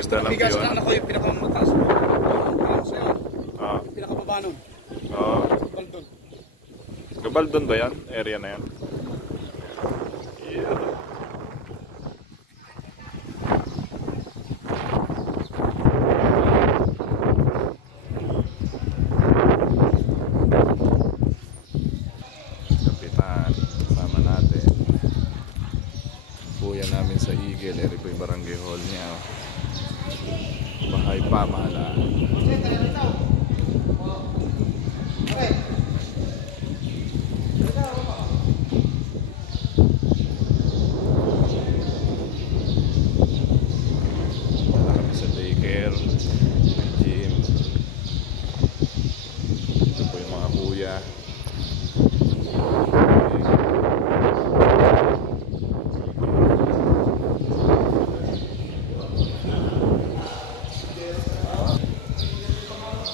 pwesto ng bigas na anak ko yung pinakamataas mo. Sa'yo. Pinakababa nun. Gabaldon. Gabaldon ba yan? Area na yan? Yeah. Kapitan, kasama natin. Kuya namin sa Eagle. Eri po yung barangay hall niya. Bahay Pamahalaan. Gym. Ito po yung mga kuya.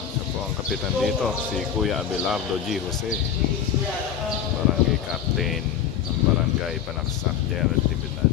Ito po ang kapitan dito, si Kuya Abelardo G. Jose, barangay captain ng barangay Panaksak, General Tibitan.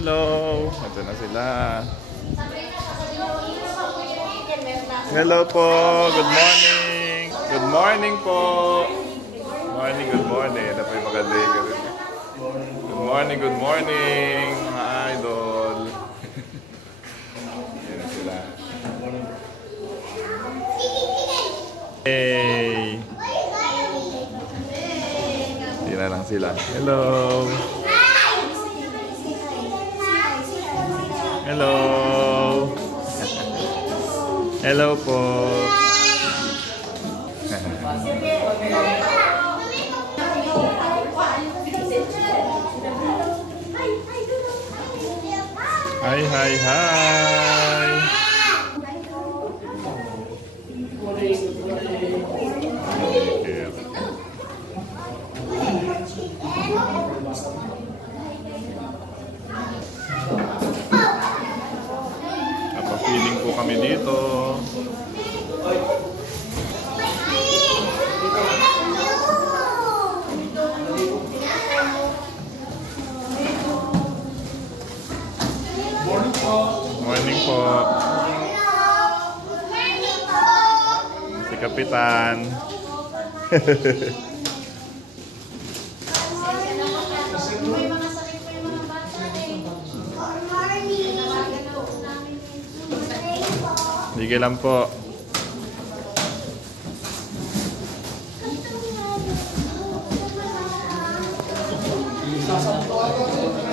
Hello, ito na sila. Hello po, good morning. Good morning po. Good morning. Ito po yung magaling. Good morning, mga idol. Yan sila. Hey. Tira lang sila. Hello. Hello. Hello po. Hi, hi, hi. Feeling po kami dito. Morning po. Si Kapitan. Sige lang po.